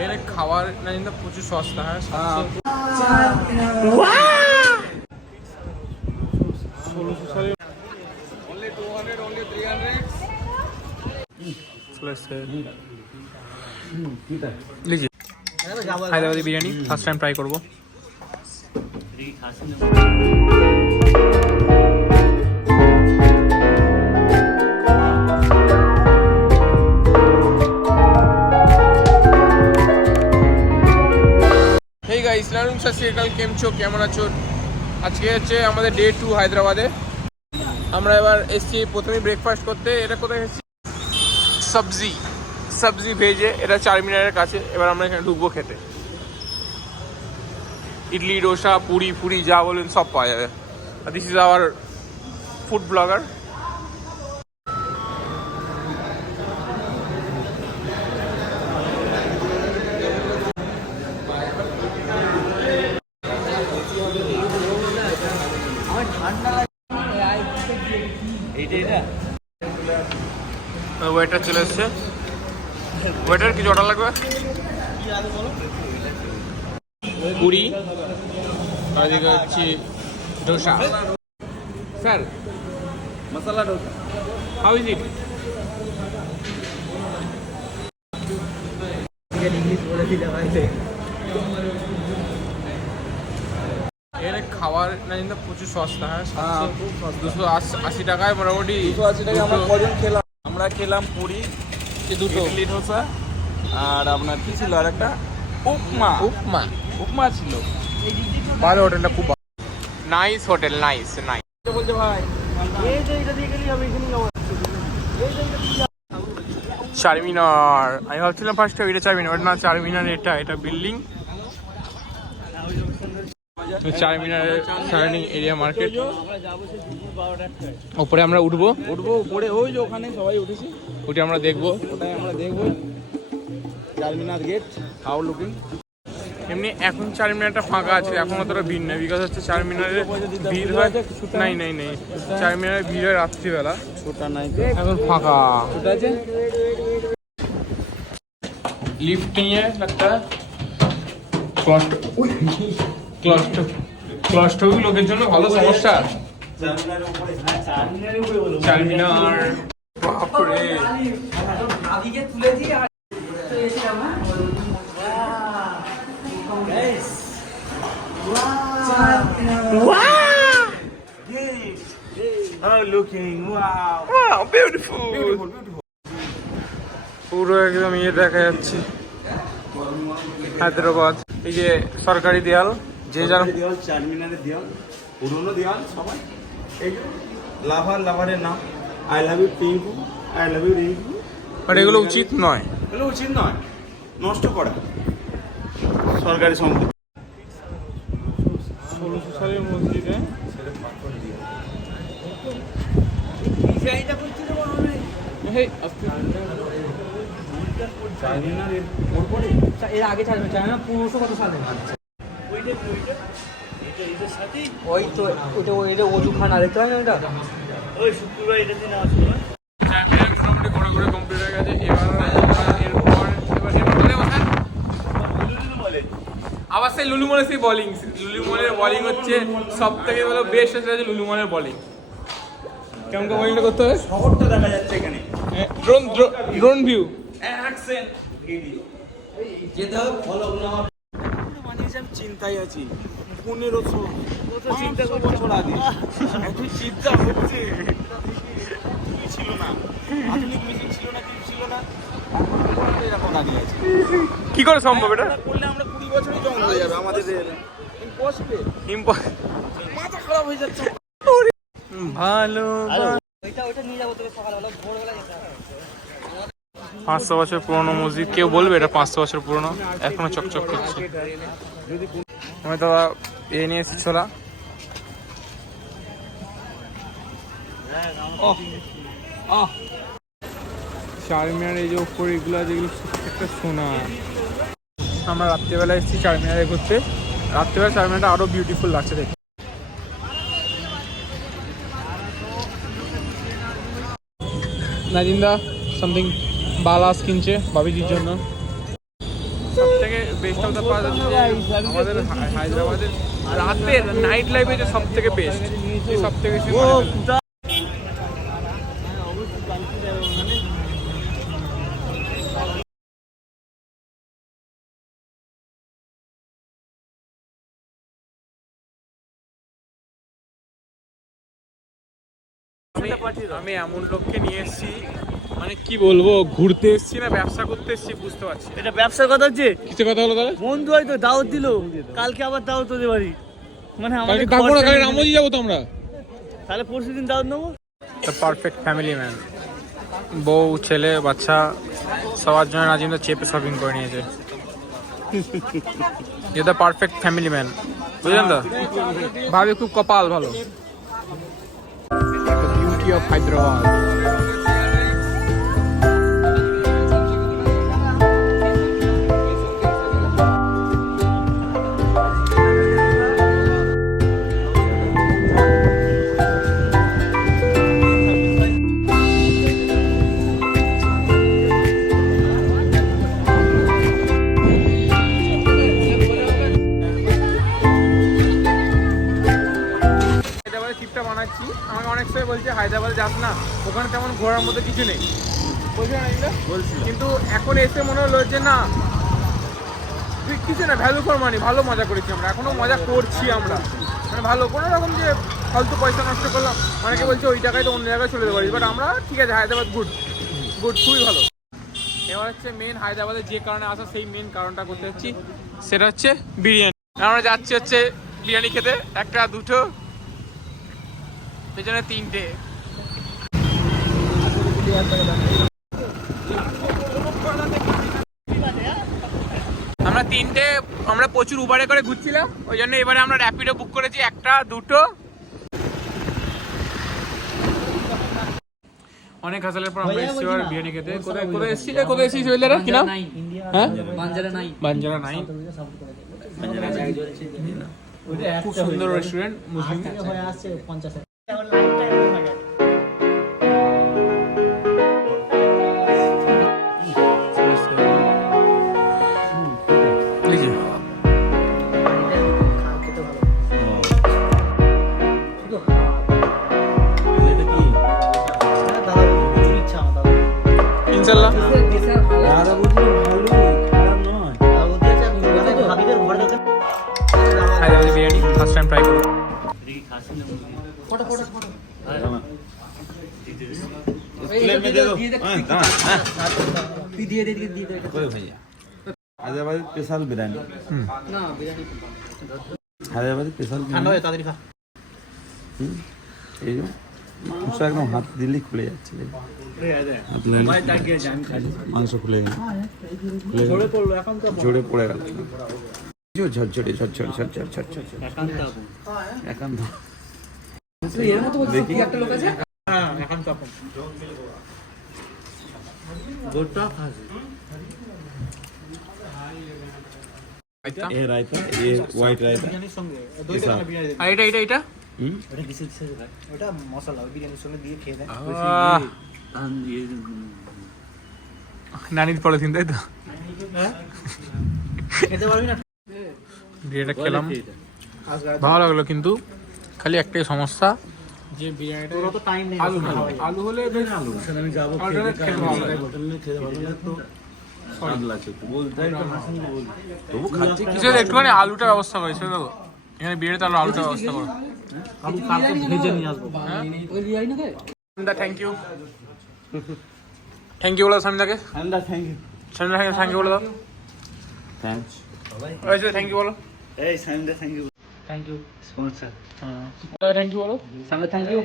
এখানে খাবার না কিন্তু প্রচুর সস্তা, হ্যাঁ। Hyderabadi biryani first time try করবো। কেমন আছো? আজকে হচ্ছে আমাদের ডে 2 হায়দ্রাবাদে। আমরা এবার এসছি প্রথমেই ব্রেকফাস্ট করতে। এটা কোথায় এসেছি? সবজি ভেজে, এটা চারমিনারের কাছে। এবার আমরা এখানে ঢুকবো খেতে। ইডলি, ডোসা, পুরি ফুরি যা বলবেন সব পাওয়া যাবে। আর this is our food blogger. Waiter চলে এসছে। ওয়েটার কিছু অর্ডার লাগবে? পুরি, আর এদিকে হচ্ছে dosa. Sir, masala dosa. How is it? এখানে খাবার না কিন্তু প্রচুর সস্তা, হ্যাঁ। 280 টাকায় মোটামুটি। 280 টাকা আমরা কজন খেলাম? আমরা খেলাম পুরি, দুটো ইডলি ডোসা, আর আপনার কি ছিল আর একটা উপমা ছিল। ভালো হোটেলটা, খুব নাইস হোটেল, নাইস। বলতে ভাই এই যে এটা দিয়ে গেলি আমি এখানে যাবো। চারমিনার, আমি ভাবছিলাম ফার্স্টে এটা চারমিনার, না চারমিনার এটা বিল্ডিং। চারমিনারের সারাউন্ডিং এরিয়া মার্কেট। ওপরে আমরা উঠবো উপরে, ওই যে ওখানে সবাই উঠেছি, ওটা আমরা দেখবো। ওটাই আমরা দেখবো। Charminar gate how looking. এমনি এখন চারমিনারটা ফাঁকা আছে, এখন অতটা ভিড় নেই। বিকজ হচ্ছে চারমিনারে ভিড় হয়, নেই চারমিনারে ভিড় হয় রাত্রিবেলা। ছোটা নাই, এখন ফাঁকা। ছোটা আছে। लिफ्ट नहीं है लगता है। ক্লাস্ট্রোফি লোকের জন্য ভালো সমস্যা। চারমিনার বাপরে। পুরো একদম ইয়ে দেখা যাচ্ছে হায়দ্রাবাদ। এই যে সরকারি দেয়াল, যে যার দেওয়াল, চারমিনারের দেওয়াল, পুরোনো দেওয়াল সবাই। এই যে লাভারের নাম, I love you Pinku, I love you Rinku. But এগুলো উচিত নয়, এগুলো উচিত নয়, নষ্ট করা সরকারি সম্পত্তি। 1600 সালের মসজিদে এর আগে চারমিনার 1500 কত সালে? ওই তো ওটা ওইটা ওজুখানা দেখতে হয় না? ওটা ওই শুক্রবার এটা দিন আসবে। চারমিনার মোটামুটি ঘোরা ঘুরে কমপ্লিট হয়ে গেছে। আবার সেই লুলু মলের সেই বোলিং, লুলু মলের বোলিং হচ্ছে সব থেকে ভালো, বেস্ট হচ্ছে লুলু মলের বোলিং। কেমন করে বোলিংটা করতে হবে? শহরটা দেখা যাচ্ছে এখানে, ড্রোন ভিউ। অ্যাকশন ভিডিও যেটা ফলো বানিয়েছি। আমি চিন্তায় আছি 1500 চিন্তা করবো বছর আগে, এত চিন্তা হচ্ছে। কি ছিল না, আধুনিক মেশিন ছিল না, কিছু ছিল না, এরকম দাঁড়িয়ে আছে। কি করে সম্ভব এটা? করলে আমরা 20 বছরই জং হয়ে যাবে আমাদের। ইম্পসিবল, মাথা খারাপ হয়ে যাচ্ছে। ভালো। ওইটা নিয়ে যাবো তোকে সকালবেলা, ভোরবেলা যেতে হবে। 500 বছর পুরনো মসজিদ। কেউ বলবে এটা 500 বছর পুরনো, এখনো চকচক করছে। আমি তো এ নিয়ে এসেছি ছোলা। চারমিনার এই যে উপরে এগুলো, যেগুলো প্রত্যেকটা সোনা। আমরা রাত্রিবেলা এসেছি চারমিনারে ঘুরতে। রাত্রিবেলা চারমিনারটা আরো বিউটিফুল লাগছে দেখতে। নাজিন্দা সামথিং বালাস কিনছে বাবিজির জন্য। থেকে বেস্ট অফ দ্য পাস আমাদের হায়দ্রাবাদের রাতের নাইট লাইফ হচ্ছে সব থেকে বেস্ট, সব থেকে বেশি মজা পেলাম। আমি এমন লোককে নিয়ে এসেছি, মানে কি বলবো, ঘুরতে এসেছি না ব্যবসা করতে এসেছি বুঝতে পারছি না। এটা ব্যবসার কথা হচ্ছে, কিসের কথা হলো তাহলে? বন্ধু হয়তো দাওয়াত দিল, কালকে আবার দাওয়াত হতে পারি, মানে কালকে থাকবো না, কালকে রামোজি যাবো তো আমরা। তাহলে পরশু দিন দাওয়াত নেবো। দ্য পারফেক্ট ফ্যামিলি ম্যান, বউ ছেলে বাচ্চা সবার জন্য নাজিম চেপে শপিং করে নিয়েছে। যে দ্য পারফেক্ট ফ্যামিলি ম্যান, বুঝলেন তো? ভাবি খুব কপাল ভালো। Beauty of Hyderabad. ট্রিপটা বানাচ্ছি, আমাকে অনেক সময় বলছে হায়দ্রাবাদে যাস না, ওখানে তেমন ঘোরার মতো কিছু নেই, বলছি না এগুলো বলছি। কিন্তু এখন এসে মনে হলো যে না, কিছু না, ভ্যালু ফর মানি, ভালো মজা করেছি আমরা, এখনো মজা করছি আমরা, মানে ভালো, কোনো রকম যে ফালতু পয়সা নষ্ট করলাম। অনেকে বলছে ওই টাকায় তো অন্য জায়গায় চলে যেতে পারি, বাট আমরা ঠিক আছে, হায়দ্রাবাদ গুড গুড, খুবই ভালো। এবার হচ্ছে মেন হায়দ্রাবাদে যে কারণে আসা, সেই মেন কারণটা করতে হচ্ছি, সেটা হচ্ছে বিরিয়ানি। আমরা যাচ্ছি হচ্ছে বিরিয়ানি খেতে, একটা দুটো পেছনে তিনটে। আমরা তিনটে, আমরা প্রচুর উবারে করে ঘুরছিলাম, ওই জন্য এবারে আমরা র্যাপিডো বুক করেছি, একটা দুটো। অনেক হাসালের পর আমরা এসেছি এবার বিরিয়ানি খেতে। কোথায় কোথায় এসেছি, কোথায় এসেছি সোহেলরা কি নাম? হ্যাঁ, বাঞ্জারা নাই। খুব সুন্দর রেস্টুরেন্ট, মুসলিম। ইনশাআল্লাহ Hyderabadi biryani first time try করব। হায়দ্রাবাদি স্পেশাল বিরিয়ানি, হায়দ্রাবাদি স্পেশাল এই মাংস একদম হাত দিলেই খুলে যাচ্ছে, মাংস খুলে গেল, জোরে পড়ে গেল, ঝরঝরে ঝরঝরে ঝরঝর ঝরঝর একান্ত। দেখি একটা লোক আছে, একান্ত আপন গোটা খাসি এ রায়তা, এ হোয়াইট রায়তা, আর এটা এটা এটা ওটা কিসের ছেড়ে দেয়, ওটা মশলা বিরিয়ানির সঙ্গে দিয়ে খেয়ে দেয়। নানির পলিথিন, তাই তো? খেতে পারবি না। বিরিয়ানিটা খেলাম, ভালো লাগলো, কিন্তু খালি একটাই সমস্যা, যে বিরিয়ানিটা আলু না, আলু হলে আলু আমি যাবো তবু খাচ্ছি কিছু একটুখানি আলুটা ব্যবস্থা করেছে দেখো, এখানে বিরিয়ানিতে আলুটা ব্যবস্থা করো। ভেজে নিয়ে আসবো। থ্যাংক ইউ, থ্যাংক ইউ বলো সামিদাকে, থ্যাংক ইউ, সামিদাকে থ্যাংক ইউ বলে দাও। থ্যাংকস, থ্যাংক ইউ বলো। এই সাইন্দা thank you, thank you sponsor. Thank you বলো। সামনে থ্যাংক ইউ।